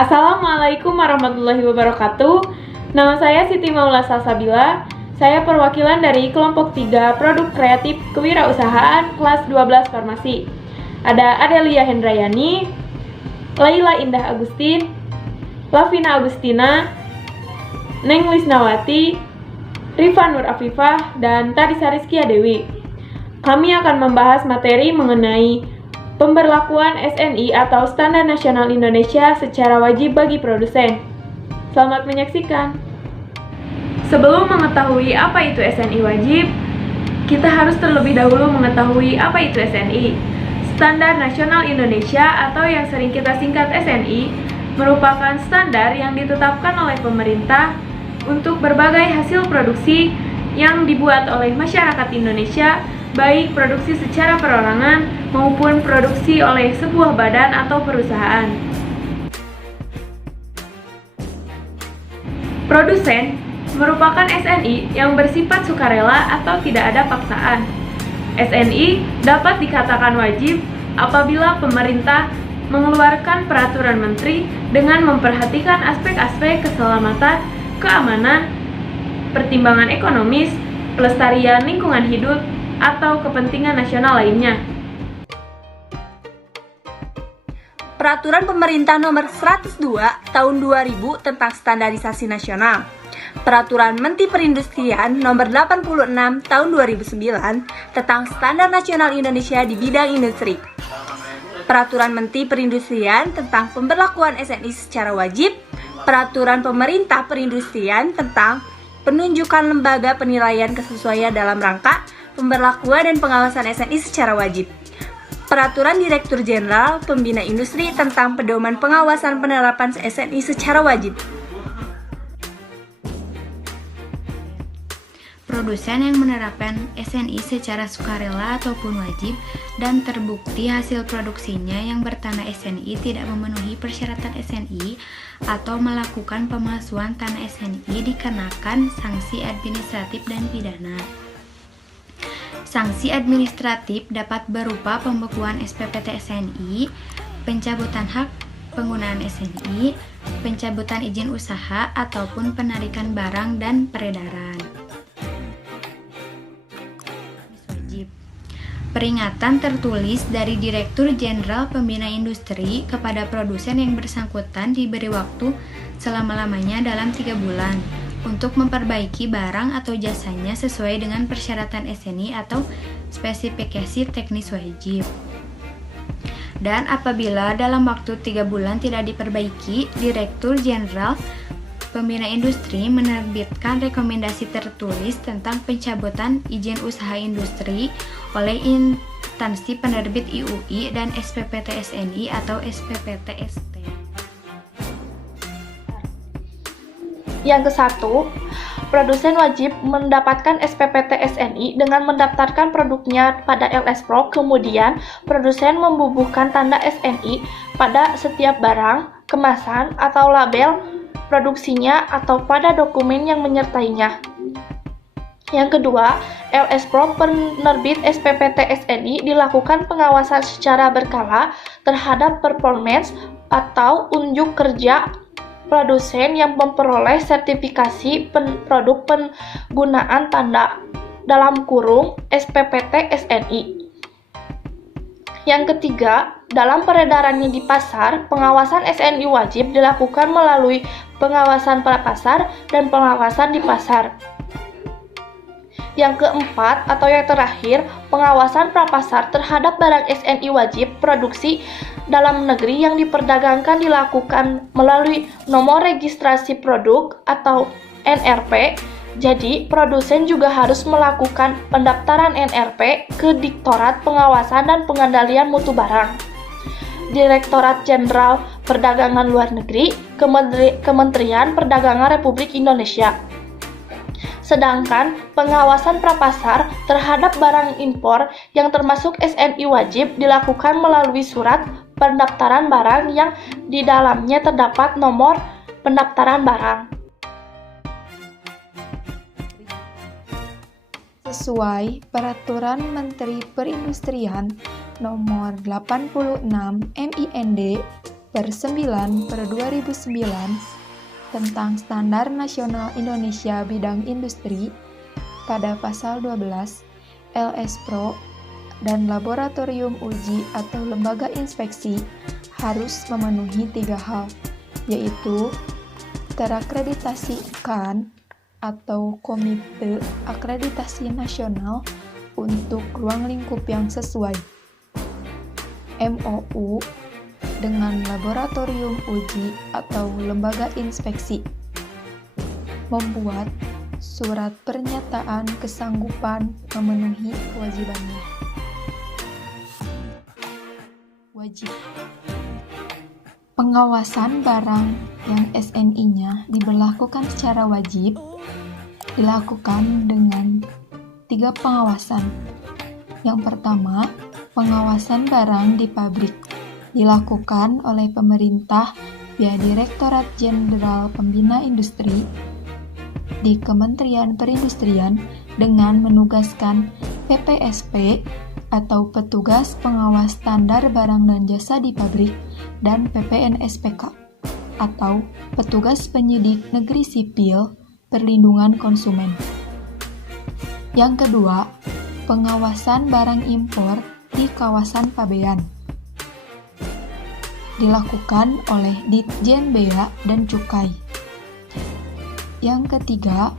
Assalamualaikum warahmatullahi wabarakatuh. Nama saya Siti Maula Salsabila. Saya perwakilan dari kelompok 3 Produk Kreatif Kewirausahaan kelas 12 Farmasi. Ada Adelia Hendrayani, Laila Indah Agustin, Lavina Agustina, Neng Lisnawati, Rifa Nur Afifah, dan Tarisa Rizkia Dewi. Kami akan membahas materi mengenai pemberlakuan SNI atau Standar Nasional Indonesia secara wajib bagi produsen. Selamat menyaksikan. Sebelum mengetahui apa itu SNI wajib, kita harus terlebih dahulu mengetahui apa itu SNI. Standar Nasional Indonesia atau yang sering kita singkat SNI merupakan standar yang ditetapkan oleh pemerintah untuk berbagai hasil produksi yang dibuat oleh masyarakat Indonesia, baik produksi secara perorangan maupun produksi oleh sebuah badan atau perusahaan. Produsen merupakan SNI yang bersifat sukarela atau tidak ada paksaan. SNI dapat dikatakan wajib apabila pemerintah mengeluarkan peraturan menteri dengan memperhatikan aspek-aspek keselamatan, keamanan, pertimbangan ekonomis, pelestarian lingkungan hidup, atau kepentingan nasional lainnya. Peraturan Pemerintah Nomor 102 Tahun 2000 tentang Standarisasi Nasional. Peraturan Menteri Perindustrian Nomor 86 Tahun 2009 tentang Standar Nasional Indonesia di bidang industri. Peraturan Menteri Perindustrian tentang pemberlakuan SNI secara wajib. Peraturan Pemerintah Perindustrian tentang penunjukan lembaga penilaian kesesuaian dalam rangka pemberlakuan dan pengawasan SNI secara wajib. Peraturan Direktur Jenderal Pembina Industri tentang pedoman pengawasan penerapan SNI secara wajib. Produsen yang menerapkan SNI secara sukarela ataupun wajib dan terbukti hasil produksinya yang bertanah SNI tidak memenuhi persyaratan SNI atau melakukan pemalsuan tanah SNI dikenakan sanksi administratif dan pidana. Sanksi administratif dapat berupa pembekuan SPPT SNI, pencabutan hak penggunaan SNI, pencabutan izin usaha, ataupun penarikan barang dan peredaran. Peringatan tertulis dari Direktur Jenderal Pembina Industri kepada produsen yang bersangkutan diberi waktu selama-lamanya dalam 3 bulan untuk memperbaiki barang atau jasanya sesuai dengan persyaratan SNI atau spesifikasi teknis wajib. Dan apabila dalam waktu 3 bulan tidak diperbaiki, Direktur Jenderal Pembina Industri menerbitkan rekomendasi tertulis tentang pencabutan izin usaha industri oleh instansi penerbit IUI dan SPPT SNI atau SPPT ST. Yang ke-1, produsen wajib mendapatkan SPPT SNI dengan mendaftarkan produknya pada LS Pro. Kemudian, produsen membubuhkan tanda SNI pada setiap barang, kemasan, atau label produksinya atau pada dokumen yang menyertainya. Yang kedua, LS Pro penerbit SPPT SNI dilakukan pengawasan secara berkala terhadap performance atau unjuk kerja produsen yang memperoleh sertifikasi produk penggunaan tanda dalam kurung SPPT SNI. Yang ketiga, dalam peredarannya di pasar, pengawasan SNI wajib dilakukan melalui pengawasan prapasar dan pengawasan di pasar. Yang keempat atau yang terakhir, pengawasan prapasar terhadap barang SNI wajib produksi dalam negeri yang diperdagangkan dilakukan melalui nomor registrasi produk atau NRP. Jadi, produsen juga harus melakukan pendaftaran NRP ke Direktorat Pengawasan dan Pengendalian Mutu Barang, Direktorat Jenderal Perdagangan Luar Negeri, Kementerian Perdagangan Republik Indonesia. Sedangkan pengawasan prapasar terhadap barang impor yang termasuk SNI wajib dilakukan melalui surat pendaftaran barang yang di dalamnya terdapat nomor pendaftaran barang. Sesuai Peraturan Menteri Perindustrian Nomor 86 MIND per 9/2009 tentang Standar Nasional Indonesia Bidang Industri pada pasal 12 LS Pro dan laboratorium uji atau lembaga inspeksi harus memenuhi 3 hal, yaitu terakreditasikan atau Komite Akreditasi Nasional untuk ruang lingkup yang sesuai, MOU dengan laboratorium uji atau lembaga inspeksi, membuat surat pernyataan kesanggupan memenuhi kewajibannya. Wajib. Pengawasan barang yang SNI-nya diberlakukan secara wajib dilakukan dengan 3 pengawasan. Yang pertama, pengawasan barang di pabrik dilakukan oleh pemerintah via Direktorat Jenderal Pembina Industri di Kementerian Perindustrian dengan menugaskan PPSP atau Petugas Pengawas Standar Barang dan Jasa di Pabrik dan PPNSPK atau Petugas Penyidik Negeri Sipil Perlindungan Konsumen. Yang kedua, pengawasan barang impor di kawasan pabean dilakukan oleh Ditjen Bea dan Cukai. Yang ketiga,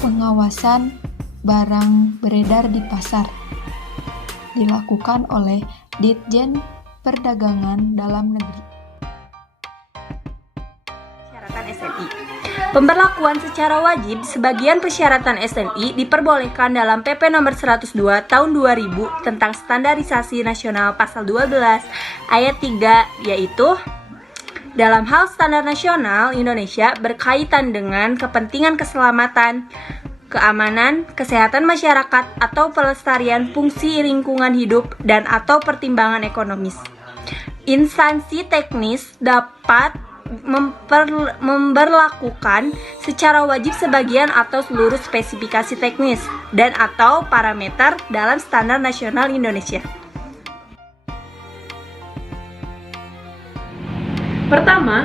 pengawasan barang beredar di pasar dilakukan oleh Ditjen Perdagangan Dalam Negeri. Persyaratan SNI. Pemberlakuan secara wajib sebagian persyaratan SNI diperbolehkan dalam PP nomor 102 tahun 2000 tentang Standarisasi Nasional pasal 12 ayat 3, yaitu dalam hal standar nasional Indonesia berkaitan dengan kepentingan keselamatan, keamanan, kesehatan masyarakat atau pelestarian fungsi lingkungan hidup dan atau pertimbangan ekonomis. Instansi teknis dapat memberlakukan secara wajib sebagian atau seluruh spesifikasi teknis dan atau parameter dalam standar nasional Indonesia. Pertama,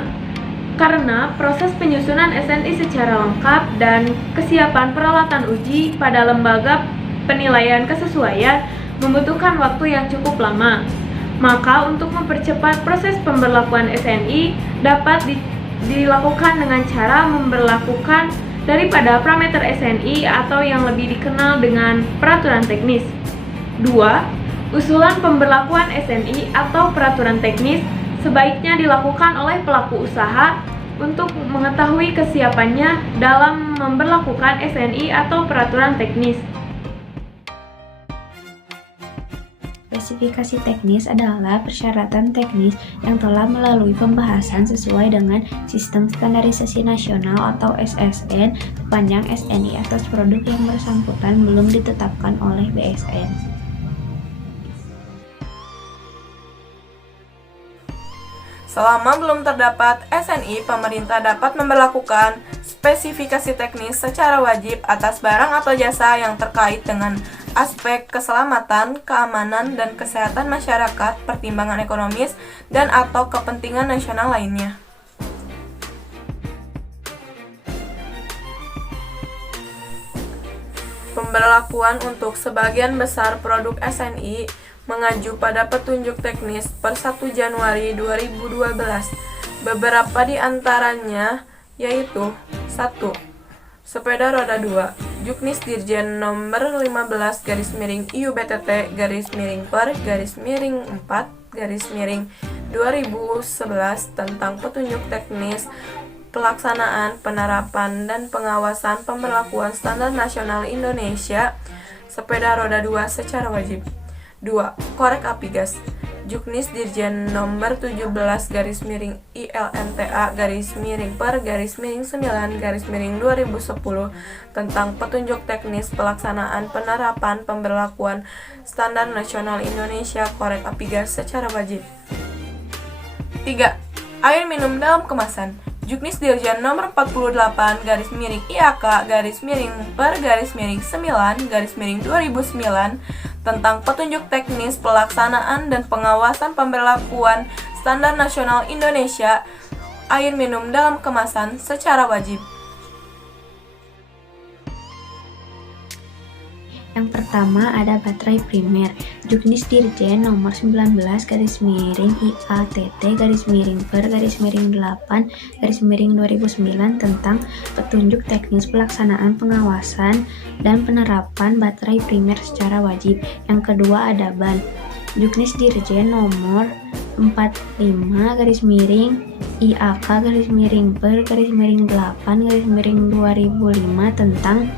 karena proses penyusunan SNI secara lengkap dan kesiapan peralatan uji pada lembaga penilaian kesesuaian membutuhkan waktu yang cukup lama. Maka untuk mempercepat proses pemberlakuan SNI dapat dilakukan dengan cara memberlakukan daripada parameter SNI atau yang lebih dikenal dengan peraturan teknis. 2. Usulan pemberlakuan SNI atau peraturan teknis sebaiknya dilakukan oleh pelaku usaha untuk mengetahui kesiapannya dalam memberlakukan SNI atau peraturan teknis. Spesifikasi teknis adalah persyaratan teknis yang telah melalui pembahasan sesuai dengan Sistem Standarisasi Nasional atau SSN sepanjang SNI atas produk yang bersangkutan belum ditetapkan oleh BSN. Selama belum terdapat SNI, pemerintah dapat memberlakukan spesifikasi teknis secara wajib atas barang atau jasa yang terkait dengan aspek keselamatan, keamanan, dan kesehatan masyarakat, pertimbangan ekonomis, dan atau kepentingan nasional lainnya. Pemberlakuan untuk sebagian besar produk SNI mengacu pada petunjuk teknis per 1 Januari 2012. Beberapa di antaranya yaitu 1. Sepeda roda 2. Juknis Dirjen nomor 15/IUBTT/4/2011 tentang petunjuk teknis pelaksanaan, penerapan, dan pengawasan pemberlakuan standar nasional Indonesia sepeda roda 2 secara wajib. 2. Korek api gas. Juknis Dirjen nomor 17/ILNTA/per/9/2010 tentang petunjuk teknis pelaksanaan, penerapan, pemberlakuan standar nasional Indonesia korek api gas secara wajib. 3. Air minum dalam kemasan. Juknis Dirjen nomor 48/IAK/per/9/2009 tentang petunjuk teknis pelaksanaan dan pengawasan pemberlakuan Standar Nasional Indonesia air minum dalam kemasan secara wajib. Yang pertama ada baterai primer, Juknis Dirjen nomor 19/IATT/per/8/2009 tentang petunjuk teknis pelaksanaan pengawasan dan penerapan baterai primer secara wajib. Yang kedua ada ban, Juknis Dirjen nomor 45/IAK/per/8/2005 tentang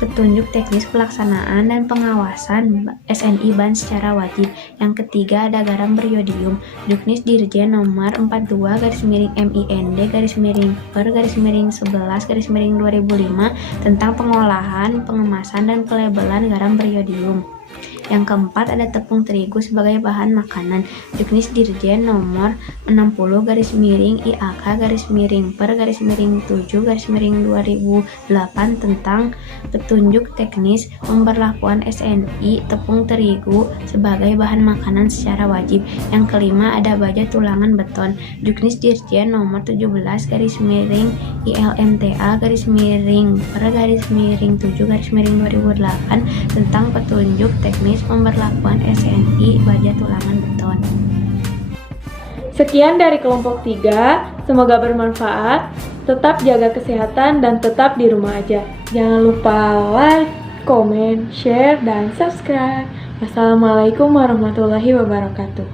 petunjuk teknis pelaksanaan dan pengawasan SNI ban secara wajib. Yang ketiga ada garam beriodium, Juknis Dirjen nomor 42/MIND/per/11/2005 tentang pengolahan, pengemasan dan pelabelan garam beriodium. Yang keempat ada tepung terigu sebagai bahan makanan, Juknis Dirjen nomor 60/IAK/per/7/2008 tentang petunjuk teknis pemberlakuan SNI tepung terigu sebagai bahan makanan secara wajib. Yang kelima ada baja tulangan beton, Juknis Dirjen nomor 17/ILMTA/per/7/2008 tentang petunjuk teknis pemberlakuan SNI baja tulangan beton. Sekian dari kelompok 3, semoga bermanfaat. Tetap jaga kesehatan dan tetap di rumah aja. Jangan lupa like, komen, share, dan subscribe. Wassalamualaikum warahmatullahi wabarakatuh.